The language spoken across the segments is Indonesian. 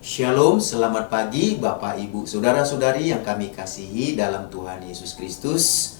Shalom, selamat pagi Bapak Ibu Saudara-saudari yang kami kasihi dalam Tuhan Yesus Kristus.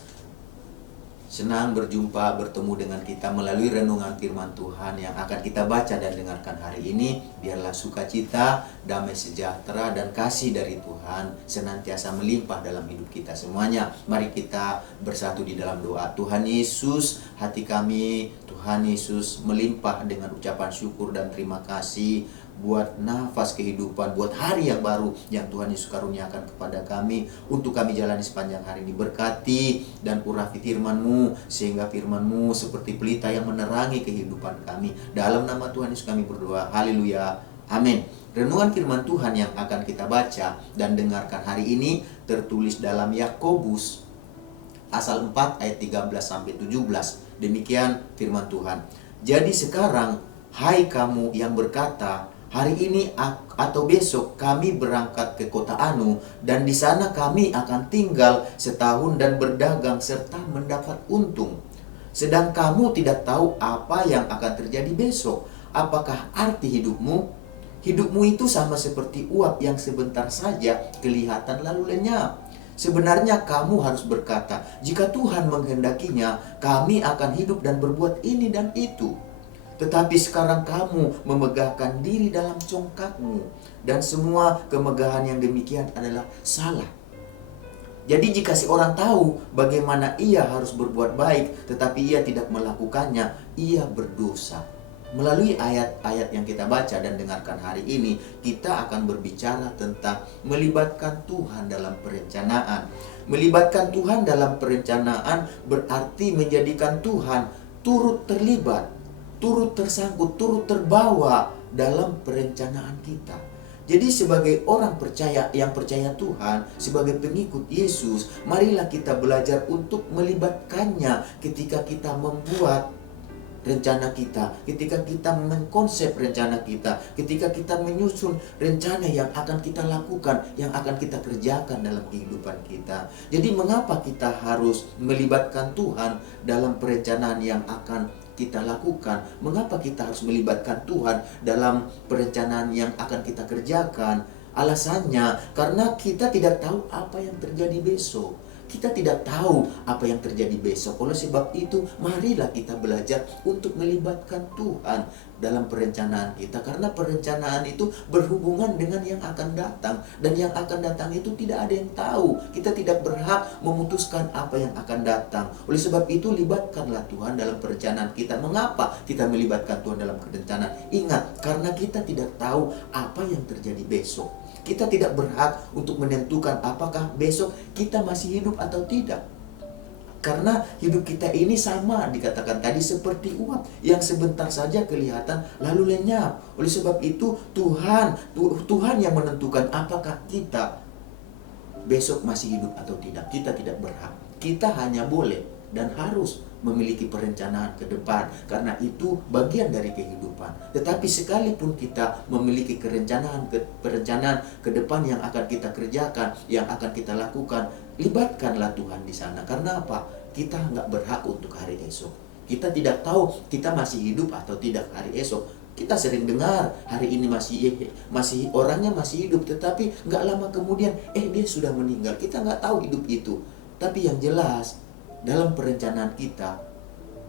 Senang bertemu dengan kita melalui renungan firman Tuhan yang akan kita baca dan dengarkan hari ini. Biarlah sukacita, damai sejahtera, dan kasih dari Tuhan senantiasa melimpah dalam hidup kita semuanya. Mari kita bersatu di dalam doa. Tuhan Yesus, hati kami, Tuhan Yesus melimpah dengan ucapan syukur dan terima kasih buat nafas kehidupan, buat hari yang baru yang Tuhan Yesus karuniakan kepada kami untuk kami jalani sepanjang hari ini. Berkati dan urapi firman-Mu sehingga firman-Mu seperti pelita yang menerangi kehidupan kami. Dalam nama Tuhan Yesus kami berdoa. Haleluya. Amin. Renungan firman Tuhan yang akan kita baca dan dengarkan hari ini tertulis dalam Yakobus pasal 4 ayat 13 sampai 17. Demikian firman Tuhan. Jadi sekarang, hai kamu yang berkata, hari ini atau besok kami berangkat ke kota Anu, dan di sana kami akan tinggal setahun dan berdagang serta mendapat untung. Sedang kamu tidak tahu apa yang akan terjadi besok. Apakah arti hidupmu? Hidupmu itu sama seperti uap yang sebentar saja kelihatan lalu lenyap. Sebenarnya kamu harus berkata, jika Tuhan menghendakinya, kami akan hidup dan berbuat ini dan itu. Tetapi sekarang kamu memegahkan diri dalam congkakmu, dan semua kemegahan yang demikian adalah salah. Jadi jika seorang tahu bagaimana ia harus berbuat baik, tetapi ia tidak melakukannya, ia berdosa. Melalui ayat-ayat yang kita baca dan dengarkan hari ini, kita akan berbicara tentang melibatkan Tuhan dalam perencanaan. Melibatkan Tuhan dalam perencanaan berarti menjadikan Tuhan turut terlibat, turut tersangkut, turut terbawa dalam perencanaan kita. Jadi sebagai orang percaya yang percaya Tuhan, sebagai pengikut Yesus, marilah kita belajar untuk melibatkannya ketika kita membuat rencana kita, ketika kita mengkonsep rencana kita, ketika kita menyusun rencana yang akan kita lakukan, yang akan kita kerjakan dalam kehidupan kita. Jadi mengapa kita harus melibatkan Tuhan dalam perencanaan yang akan kita lakukan? Mengapa kita harus melibatkan Tuhan dalam perencanaan yang akan kita kerjakan? Alasannya karena kita tidak tahu apa yang terjadi besok. Kita tidak tahu apa yang terjadi besok. Oleh sebab itu, marilah kita belajar untuk melibatkan Tuhan dalam perencanaan kita. Karena perencanaan itu berhubungan dengan yang akan datang. Dan yang akan datang itu tidak ada yang tahu. Kita tidak berhak memutuskan apa yang akan datang. Oleh sebab itu, libatkanlah Tuhan dalam perencanaan kita. Mengapa kita melibatkan Tuhan dalam perencanaan? Ingat, karena kita tidak tahu apa yang terjadi besok. Kita tidak berhak untuk menentukan apakah besok kita masih hidup atau tidak. Karena hidup kita ini sama dikatakan tadi seperti uap yang sebentar saja kelihatan lalu lenyap. Oleh sebab itu Tuhan yang menentukan apakah kita besok masih hidup atau tidak. Kita tidak berhak. Kita hanya boleh dan harus memiliki perencanaan ke depan, karena itu bagian dari kehidupan. Tetapi sekalipun kita memiliki perencanaan ke depan yang akan kita kerjakan, yang akan kita lakukan, libatkanlah Tuhan di sana. Karena apa? Kita nggak berhak untuk hari esok. Kita tidak tahu kita masih hidup atau tidak hari esok. Kita sering dengar hari ini masih orangnya masih hidup, tetapi nggak lama kemudian dia sudah meninggal. Kita nggak tahu hidup itu. Tapi yang jelas, dalam perencanaan kita,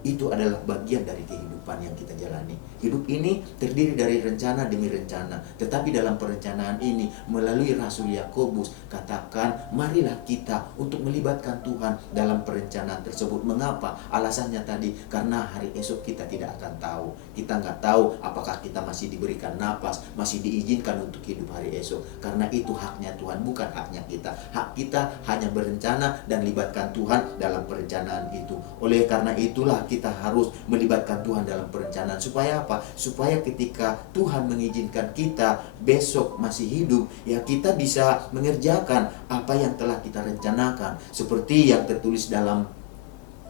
itu adalah bagian dari kehidupan yang kita jalani. Hidup ini terdiri dari rencana demi rencana. Tetapi dalam perencanaan ini, melalui Rasul Yakobus katakan, marilah kita untuk melibatkan Tuhan dalam perencanaan tersebut. Mengapa? Alasannya tadi, karena hari esok kita tidak akan tahu. Kita nggak tahu apakah kita masih diberikan napas, masih diizinkan untuk hidup hari esok. Karena itu haknya Tuhan, bukan haknya kita. Hak kita hanya berencana dan libatkan Tuhan dalam perencanaan itu. Oleh karena itulah kita harus melibatkan Tuhan dalam perencanaan. Supaya apa? Supaya ketika Tuhan mengizinkan kita besok masih hidup, ya kita bisa mengerjakan apa yang telah kita rencanakan. Seperti yang tertulis dalam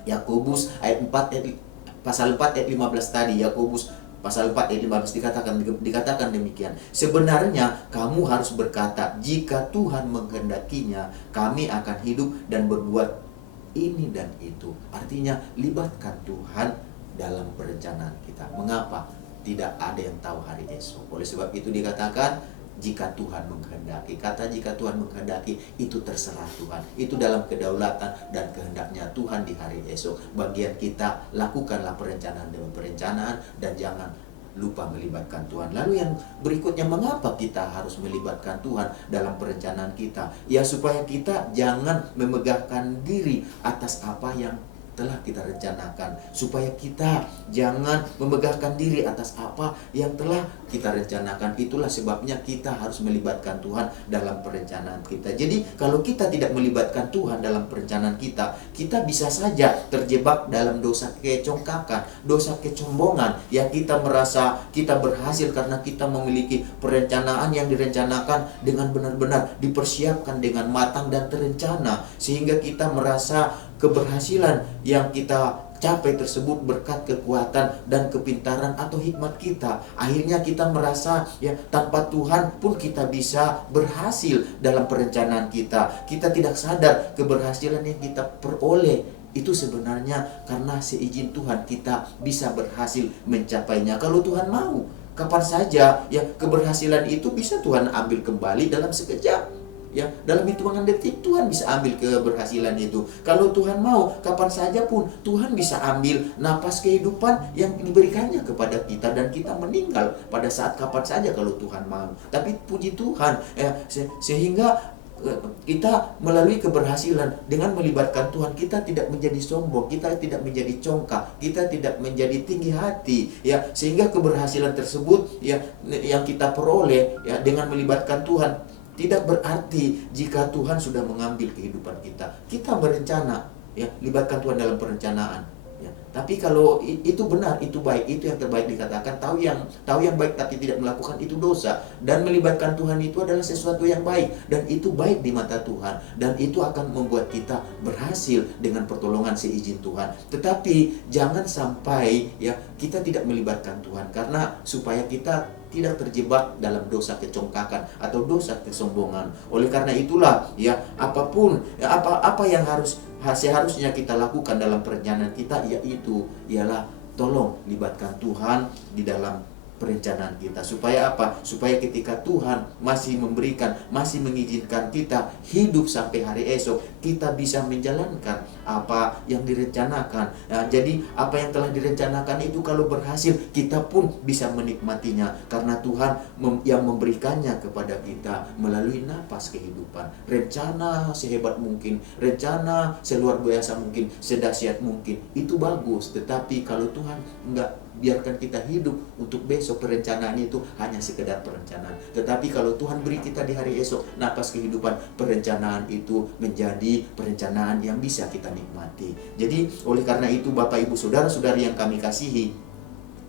Yakobus pasal 4 ayat 15 tadi. Yakobus pasal 4 ayat 15 dikatakan demikian. Sebenarnya kamu harus berkata, jika Tuhan menghendakinya, kami akan hidup dan berbuat ini dan itu. Artinya libatkan Tuhan dalam perencanaan kita. Mengapa? Tidak ada yang tahu hari esok. Oleh sebab itu dikatakan jika Tuhan menghendaki. Kata jika Tuhan menghendaki itu terserah Tuhan. Itu dalam kedaulatan dan kehendaknya Tuhan di hari esok. Bagian kita, lakukanlah perencanaan demi perencanaan dan jangan lupa melibatkan Tuhan. Lalu yang berikutnya, mengapa kita harus melibatkan Tuhan dalam perencanaan kita? Ya supaya kita jangan memegahkan diri atas apa yang telah kita rencanakan, supaya kita jangan memegahkan diri atas apa yang telah kita rencanakan. Itulah sebabnya kita harus melibatkan Tuhan dalam perencanaan kita. Jadi kalau kita tidak melibatkan Tuhan dalam perencanaan kita, kita bisa saja terjebak dalam dosa kecongkakan, dosa kecombongan. Ya, kita merasa kita berhasil karena kita memiliki perencanaan yang direncanakan dengan benar-benar dipersiapkan dengan matang dan terencana, sehingga kita merasa keberhasilan yang kita capai tersebut berkat kekuatan dan kepintaran atau hikmat kita. Akhirnya kita merasa ya tanpa Tuhan pun kita bisa berhasil dalam perencanaan kita. Kita tidak sadar keberhasilan yang kita peroleh itu sebenarnya karena seizin Tuhan kita bisa berhasil mencapainya. Kalau Tuhan mau, kapan saja ya keberhasilan itu bisa Tuhan ambil kembali dalam sekejap. Ya, dalam hitungan detik Tuhan bisa ambil keberhasilan itu. Kalau Tuhan mau, kapan saja pun Tuhan bisa ambil napas kehidupan yang diberikannya kepada kita, dan kita meninggal pada saat kapan saja kalau Tuhan mau. Tapi puji Tuhan ya, sehingga kita melalui keberhasilan dengan melibatkan Tuhan, kita tidak menjadi sombong, kita tidak menjadi congkak, kita tidak menjadi tinggi hati ya, sehingga keberhasilan tersebut ya yang kita peroleh ya dengan melibatkan Tuhan tidak berarti jika Tuhan sudah mengambil kehidupan kita. Kita berencana ya, libatkan Tuhan dalam perencanaan ya. Tapi kalau itu benar, itu baik, itu yang terbaik dikatakan. Tahu yang baik tapi tidak melakukan itu dosa. Dan melibatkan Tuhan itu adalah sesuatu yang baik, dan itu baik di mata Tuhan, dan itu akan membuat kita berhasil dengan pertolongan seizin Tuhan. Tetapi jangan sampai ya kita tidak melibatkan Tuhan karena supaya kita tidak terjebak dalam dosa kecongkakan atau dosa kesombongan. Oleh karena itulah ya apapun ya, apa yang seharusnya kita lakukan dalam perencanaan kita, yaitu ialah tolong libatkan Tuhan di dalam perencanaan kita. Supaya apa? Supaya ketika Tuhan masih memberikan, masih mengizinkan kita hidup sampai hari esok, kita bisa menjalankan apa yang direncanakan. Nah, jadi apa yang telah direncanakan itu kalau berhasil, kita pun bisa menikmatinya karena Tuhan yang memberikannya kepada kita melalui napas kehidupan. Rencana sehebat mungkin, rencana seluar biasa mungkin, sedahsyat mungkin, itu bagus. Tetapi kalau Tuhan enggak biarkan kita hidup untuk besok, perencanaan itu hanya sekedar perencanaan. Tetapi kalau Tuhan beri kita di hari esok napas kehidupan, perencanaan itu menjadi perencanaan yang bisa kita nikmati. Jadi oleh karena itu Bapak Ibu Saudara-saudari yang kami kasihi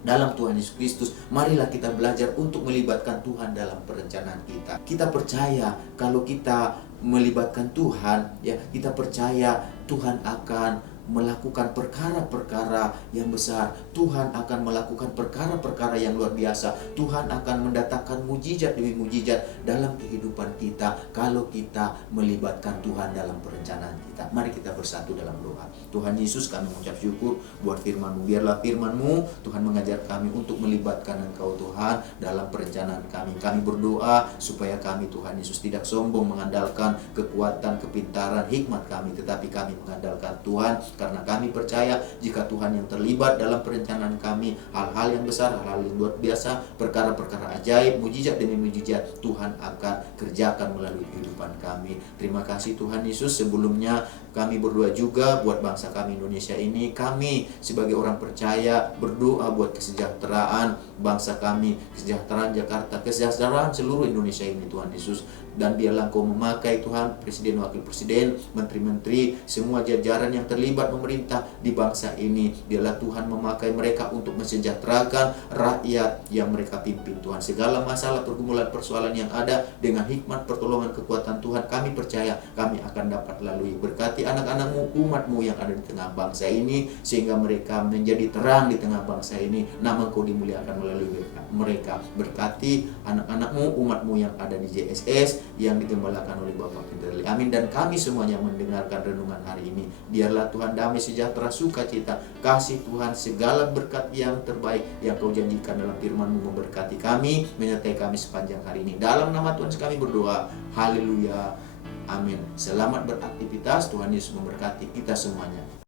dalam Tuhan Yesus Kristus, marilah kita belajar untuk melibatkan Tuhan dalam perencanaan kita. Kita percaya kalau kita melibatkan Tuhan, ya kita percaya Tuhan akan melakukan perkara-perkara yang besar. Tuhan akan melakukan perkara-perkara yang luar biasa. Tuhan akan mendatangkan mujizat demi mujizat dalam kehidupan kita kalau kita melibatkan Tuhan dalam perencanaan kita. Mari kita bersatu dalam doa. Tuhan Yesus, kami mengucap syukur buat firman-Mu. Biarlah firman-Mu Tuhan mengajar kami untuk melibatkan Engkau Tuhan dalam perencanaan kami. Kami berdoa supaya kami Tuhan Yesus tidak sombong mengandalkan kekuatan, kepintaran, hikmat kami, tetapi kami mengandalkan Tuhan karena kami percaya jika Tuhan yang terlibat dalam perencanaan kami, hal-hal yang besar, hal-hal yang luar biasa, perkara-perkara ajaib, mujizat demi mujizat, Tuhan akan kerjakan melalui kehidupan kami. Terima kasih Tuhan Yesus. Sebelumnya kami berdoa juga buat bangsa kami Indonesia ini. Kami sebagai orang percaya berdoa buat kesejahteraan bangsa kami, kesejahteraan Jakarta, kesejahteraan seluruh Indonesia ini Tuhan Yesus. Dan biarlah Engkau memakai Tuhan Presiden, Wakil Presiden, Menteri-Menteri, semua jajaran yang terlibat pemerintah di bangsa ini. Biarlah Tuhan memakai mereka untuk mensejahterakan rakyat yang mereka pimpin Tuhan. Segala masalah, pergumulan, persoalan yang ada dengan hikmat, pertolongan, kekuatan Tuhan, kami percaya kami akan dapat lalui. Berkati anak-anak-Mu, umat-Mu yang ada di tengah bangsa ini, sehingga mereka menjadi terang di tengah bangsa ini. Nama Engkau dimuliakan melalui mereka. Berkati anak-anak-Mu, umat-Mu yang ada di JSS, yang digembalakan oleh Bapak Pinterli. Amin. Dan kami semuanya mendengarkan renungan hari ini, biarlah Tuhan damai sejahtera, sukacita, kasih Tuhan, segala berkat yang terbaik yang Kau janjikan dalam firman-Mu memberkati kami, menyertai kami sepanjang hari ini. Dalam nama Tuhan kami berdoa. Haleluya. Amin. Selamat beraktivitas. Tuhan Yesus memberkati kita semuanya.